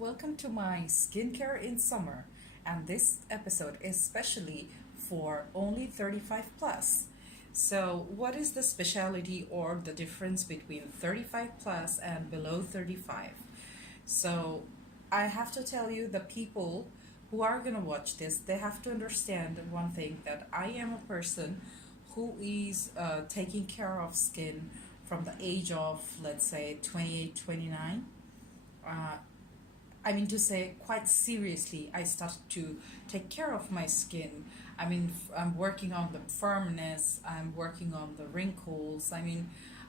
Welcome to my skincare in summer, and this episode is specially for only 35 plus. So, what is the specialty or the difference between 35 plus and below 35? So, I have to tell you, the people who are going to watch this, they have to understand one thing, that I am a person who is taking care of skin from the age of, let's say, 28, 29. uh, I mean to say, quite seriously, I started to take care of my skin. I'm working on the firmness. I'm working on the wrinkles. I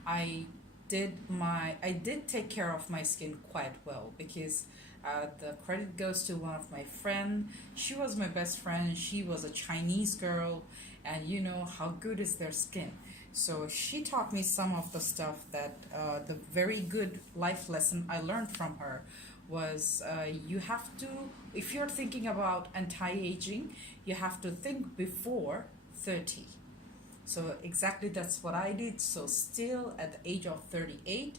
I did take care of my skin quite well because the credit goes to one of my friend. She was my best friend. She was a Chinese girl, and you know how good is their skin. So she taught me some of the stuff that the very good life lesson I learned from her was you have to, if you're thinking about anti-aging, you have to think before 30. So exactly that's what I did. So still at the age of 38,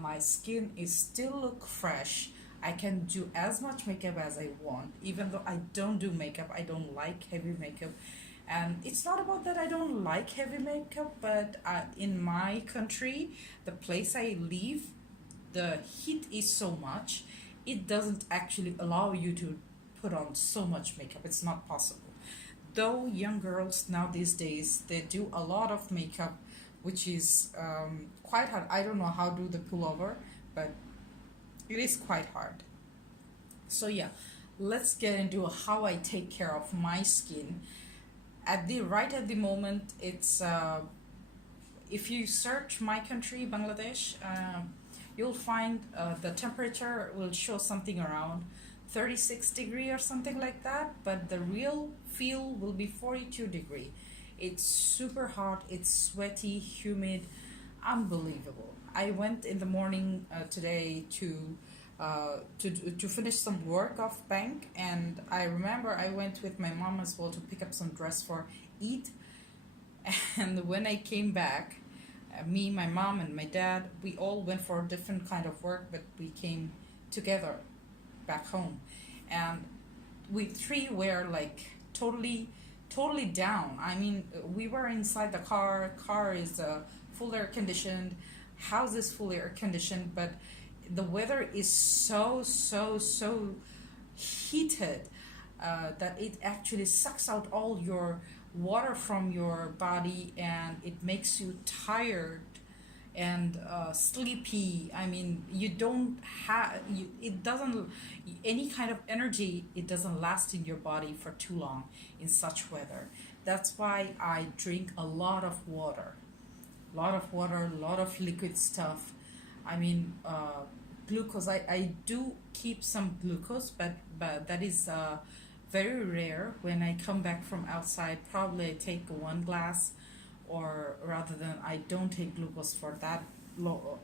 my skin is still look fresh. I can do as much makeup as I want, even though I don't do makeup. I don't like heavy makeup. And it's not about that I don't like heavy makeup, but in my country, the place I live, the heat is so much, it doesn't actually allow you to put on so much makeup. It's not possible. Though young girls now these days, they do a lot of makeup, which is quite hard. I don't know how do the pullover, but it is quite hard. So yeah, let's get into how I take care of my skin. At the moment, it's if you search my country, Bangladesh, you'll find the temperature will show something around 36 degree or something like that, but the real feel will be 42 degree. It's super hot, it's sweaty, humid, unbelievable. I went in the morning today to finish some work of bank, and I remember I went with my mom as well to pick up some dress for Eid. And when I came back, me, my mom, and my dad, we all went for a different kind of work, but we came together back home. And we three were like totally down. We were inside the car is full air conditioned, house is full air conditioned, but the weather is so heated that it actually sucks out all your water from your body, and it makes you tired and sleepy. You don't have it doesn't, any kind of energy, it doesn't last in your body for too long in such weather. That's why I drink a lot a lot of liquid stuff. I mean, glucose. I do keep some glucose, but that is very rare. When I come back from outside, probably I take one glass, or rather than I don't take glucose for that low.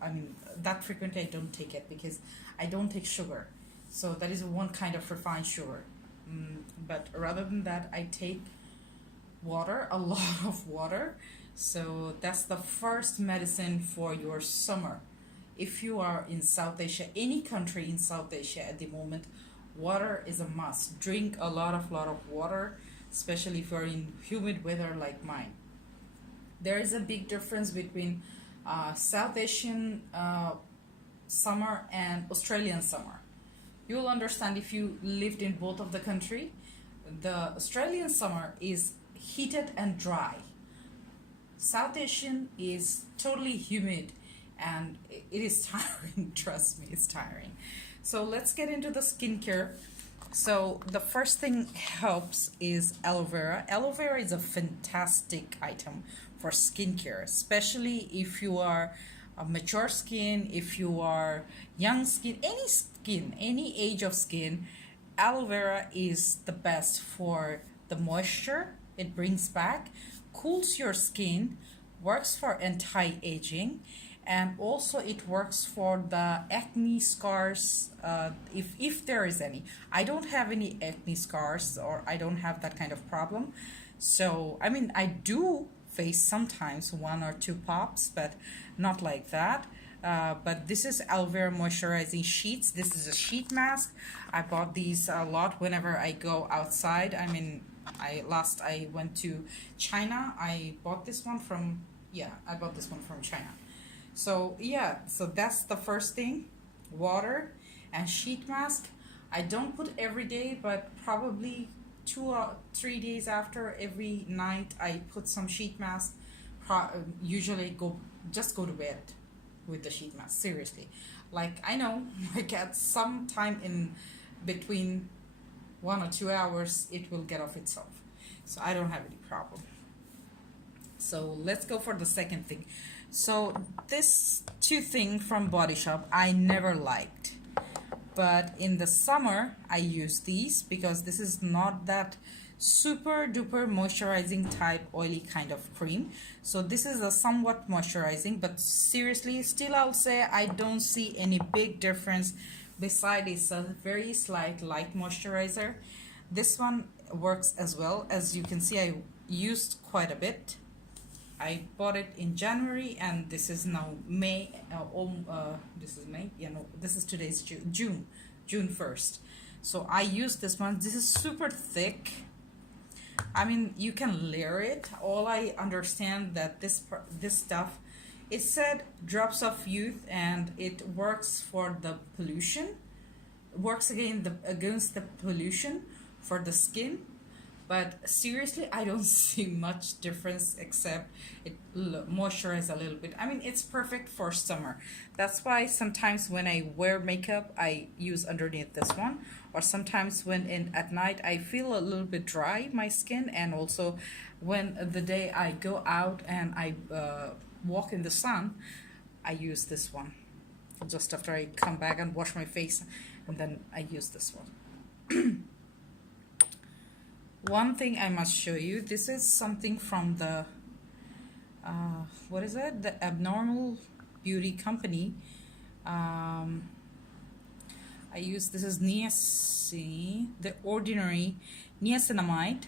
That frequently I don't take it because I don't take sugar. So that is one kind of refined sugar. But rather than that, I take water, a lot of water. So that's the first medicine for your summer. If you are in South Asia, any country in South Asia at the moment, water is a must. Drink a lot of water, especially if you're in humid weather like mine. There is a big difference between South Asian summer and Australian summer. You'll understand if you lived in both of the country. The Australian summer is heated and dry. South Asian is totally humid, and it is tiring. Trust me, it's tiring. So let's get into the skincare. So the first thing helps is aloe vera. Aloe vera is a fantastic item for skincare, especially if you are a mature skin, if you are young skin, any age of skin. Aloe vera is the best for the moisture it brings back, cools your skin, works for anti-aging, and also it works for the acne scars, if there is any. I don't have any acne scars, or I don't have that kind of problem. So I do face sometimes one or two pops, but not like that. But this is aloe vera moisturizing sheets. This is a sheet mask. I bought these a lot whenever I go outside. I mean, I went to China. I bought this one from, yeah, I bought this one from China. So yeah, so that's the first thing, water and sheet mask. I don't put every day, but probably 2 or 3 days after every night I put some sheet mask. Usually go to bed with the sheet mask. Seriously, like I know, like at some time in between 1 or 2 hours, it will get off itself. So I don't have any problem. So let's go for the second thing. So this two thing from Body Shop I never liked, but in the summer I use these because this is not that super duper moisturizing type oily kind of cream. So this is a somewhat moisturizing, but seriously still I'll say I don't see any big difference. Besides, it's a very slight light moisturizer. This one works as well. As you can see, I used quite a bit. I bought it in January, and this is now May. This is May. Yeah, no, this is today's June 1st. So I used this one. This is super thick. I mean, you can layer it. All I understand that this stuff, it said drops of youth, and it works for the pollution. Works against the pollution for the skin. But seriously, I don't see much difference except it moisturizes a little bit. I mean, it's perfect for summer. That's why sometimes when I wear makeup, I use underneath this one. Or sometimes at night, I feel a little bit dry, my skin. And also when the day I go out and I walk in the sun, I use this one. Just after I come back and wash my face, and then I use this one. One thing I must show you, this is something from the, what is it? The Abnormal Beauty Company. I use, this is The Ordinary Niacinamide.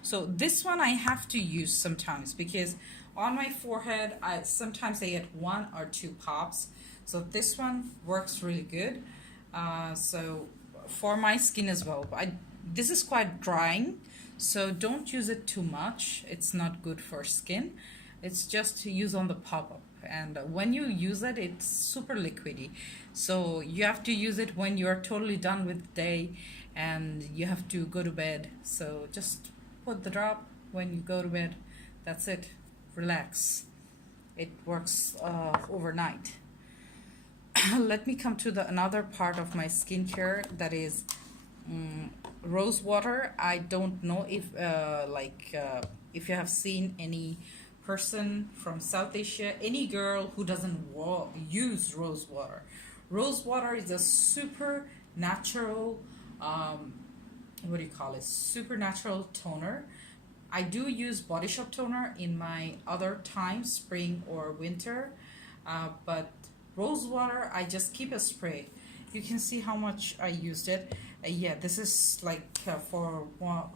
So this one I have to use sometimes because on my forehead, sometimes I get 1 or 2 pops. So this one works really good. So for my skin as well. This is quite drying, so don't use it too much. It's not good for skin. It's just to use on the pop-up, and when you use it, it's super liquidy. So you have to use it when you're totally done with the day and you have to go to bed. So just put the drop when you go to bed. That's it. Relax. It works overnight. Let me come to another part of my skincare, that is rose water. I don't know if you have seen any person from South Asia, any girl who doesn't use rose water. Rose water is a super natural, what do you call it? Supernatural toner. I do use Body Shop toner in my other times, spring or winter, but rose water, I just keep a spray. You can see how much I used it. Yeah, this is like for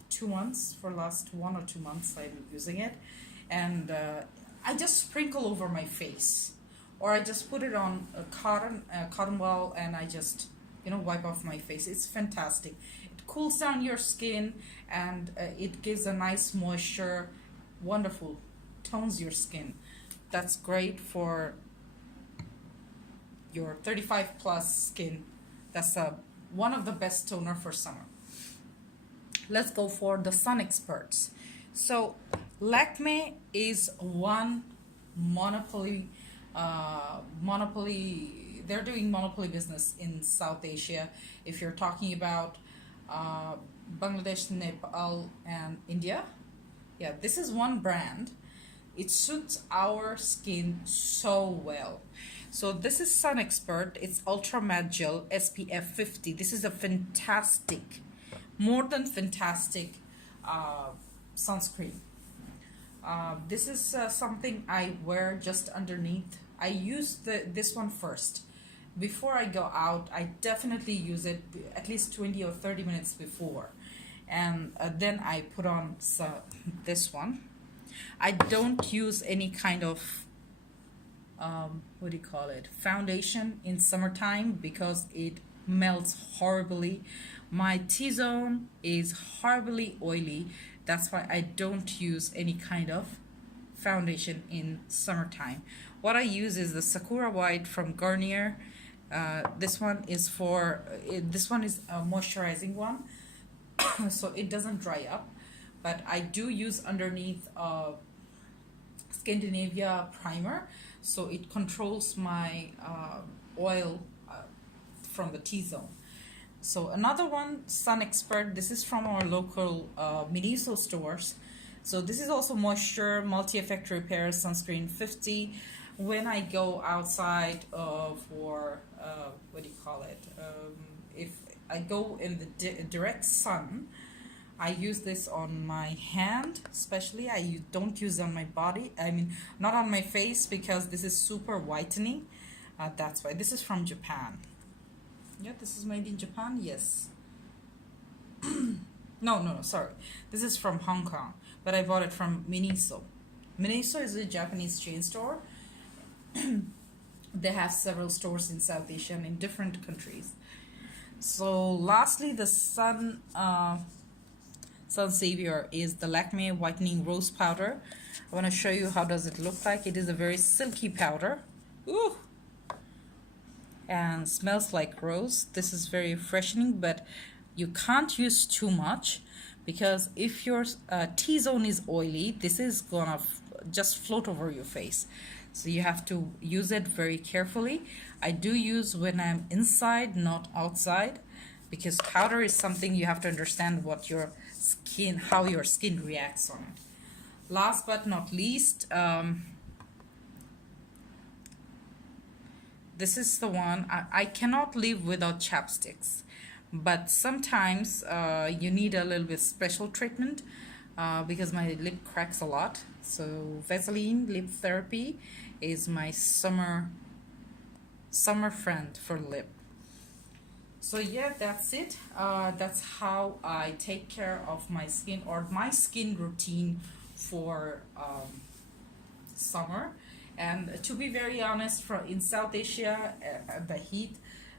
2 months, for last 1 or 2 months I'm using it. And I just sprinkle over my face, or I just put it on a cotton ball, and I just wipe off my face. It's fantastic. It cools down your skin, and it gives a nice moisture. Wonderful. Tones your skin. That's great for your 35 plus skin. That's one of the best toner for summer. Let's go for the sun experts. So Lakme is one monopoly. They're doing monopoly business in South Asia. If you're talking about Bangladesh, Nepal, and India, yeah, this is one brand. It suits our skin so well. So this is Sun Expert. It's Ultra Matte Gel SPF 50. This is a fantastic, more than fantastic sunscreen. This is something I wear just underneath. I use this one first. Before I go out, I definitely use it at least 20 or 30 minutes before. And then I put on this one. I don't use any kind of what do you call it, foundation in summertime because it melts horribly. My T-zone is horribly oily. That's why I don't use any kind of foundation in summertime. What I use is the Sakura White from Garnier. This one is this one is a moisturizing one, so it doesn't dry up. But I do use underneath Scandinavia primer, so it controls my oil from the T-zone. So another one, Sun Expert. This is from our local Miniso stores. So this is also moisture, multi-effect repair, sunscreen 50. When I go outside for what do you call it? If I go in the direct sun, I use this on my hand, especially. Don't use on my body. I mean, not on my face because this is super whitening. That's why. This is from Japan. Yeah, this is made in Japan. Yes. No, sorry. This is from Hong Kong, but I bought it from Miniso. Miniso is a Japanese chain store. They have several stores in South Asia and in different countries. So lastly, the Sun Savior is the Lakme Whitening Rose Powder. I want to show you how does it look like. It is a very silky powder. Ooh! And smells like rose. This is very freshening, but you can't use too much because if your T-zone is oily, this is gonna just float over your face. So you have to use it very carefully. I do use when I'm inside, not outside, because powder is something you have to understand what your skin, how your skin reacts on it. Last but not least, this is the one. I cannot live without chapsticks, but sometimes you need a little bit special treatment because my lip cracks a lot. So Vaseline Lip Therapy is my summer friend for lip. So yeah, that's it. That's how I take care of my skin, or my skin routine for summer. And to be very honest, in South Asia, the heat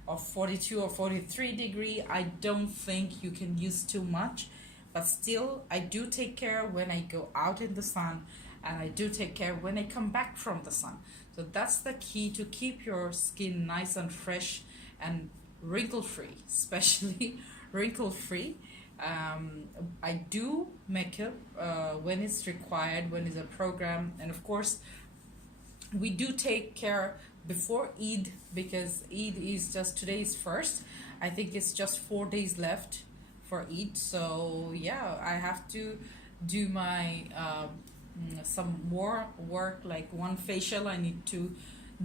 of 42 or 43 degree, I don't think you can use too much. But still, I do take care when I go out in the sun, and I do take care when I come back from the sun. So that's the key to keep your skin nice and fresh and wrinkle-free, especially wrinkle-free. I do makeup when it's required, when it's a program, and of course, we do take care before Eid, because Eid is just, today is first. I think it's just 4 days left for Eid. So yeah, I have to do my some more work, like one facial I need to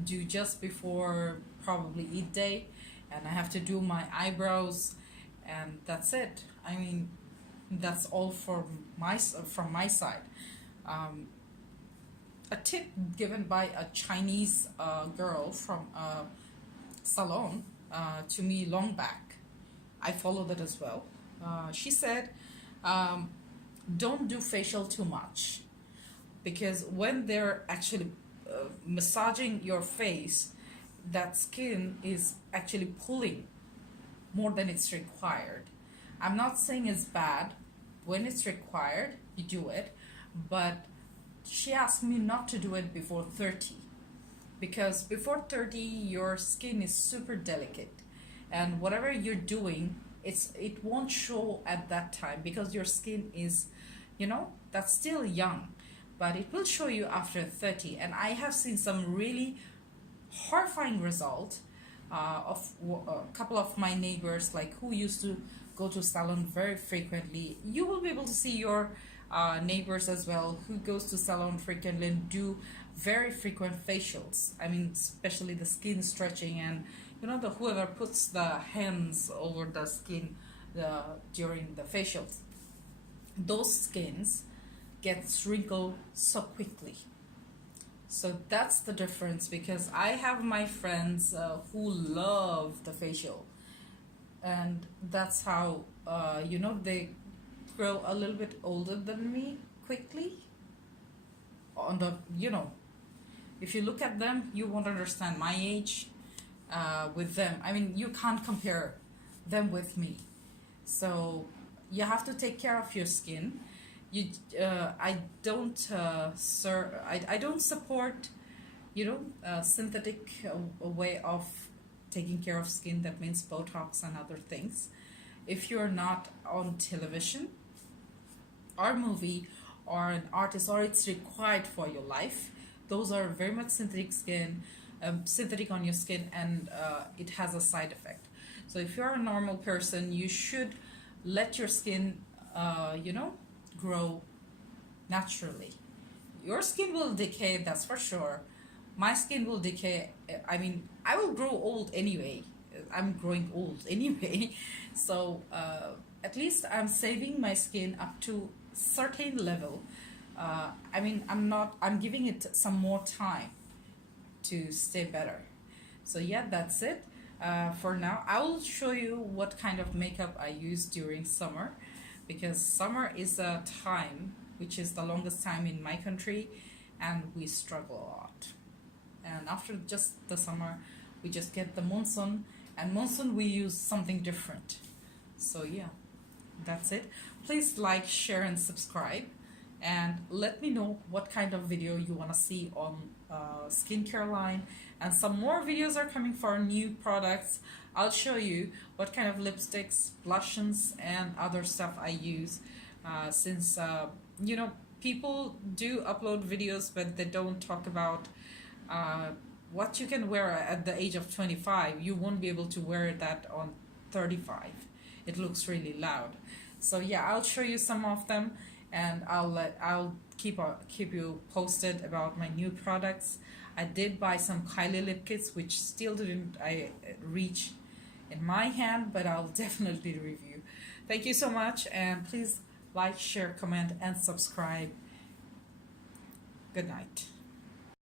do just before probably Eid day, and I have to do my eyebrows, and that's it. I mean, that's all from my side. A tip given by a Chinese girl from a salon to me long back. I follow that as well. She said, don't do facial too much, because when they're actually massaging your face, that skin is actually pulling more than it's required. I'm not saying it's bad. When it's required, you do it, but she asked me not to do it before 30, because before 30 your skin is super delicate, and whatever you're doing, it won't show at that time because your skin is, that's still young, but it will show you after 30. And I have seen some really horrifying results of a couple of my neighbors, like, who used to go to salon very frequently. You will be able to see your neighbors as well who goes to salon frequently and do very frequent facials. I mean, especially the skin stretching, and whoever puts the hands over the skin during the facials, those skins get wrinkled so quickly. So that's the difference, because I have my friends who love the facial, and that's how they grow a little bit older than me quickly on the If you look at them, you won't understand my age with them. I mean, you can't compare them with me. So you have to take care of your skin. You, I don't support, synthetic way of taking care of skin. That means Botox and other things. If you're not on television or movie or an artist or it's required for your life, those are very much synthetic on your skin, and it has a side effect. So if you're a normal person, you should let your skin, grow naturally. Your skin will decay, that's for sure. My skin will decay. I mean, I will grow old anyway. I'm growing old anyway. So at least I'm saving my skin up to certain level. I mean, I'm giving it some more time to stay better. So yeah, that's it. For now, I will show you what kind of makeup I use during summer, because summer is a time which is the longest time in my country, and we struggle a lot. And after just the summer, we just get the monsoon, and monsoon we use something different. So yeah, that's it. Please like, share, and subscribe, and let me know what kind of video you want to see on skincare line. And some more videos are coming for new products. I'll show you what kind of lipsticks, blushes, and other stuff I use, since people do upload videos, but they don't talk about what you can wear at the age of 25. You won't be able to wear that on 35. It looks really loud. So yeah, I'll show you some of them, and I'll keep you posted about my new products. I did buy some Kylie lip kits, which still didn't reach in my hand, but I'll definitely review. Thank you so much, and please like, share, comment, and subscribe. Good night.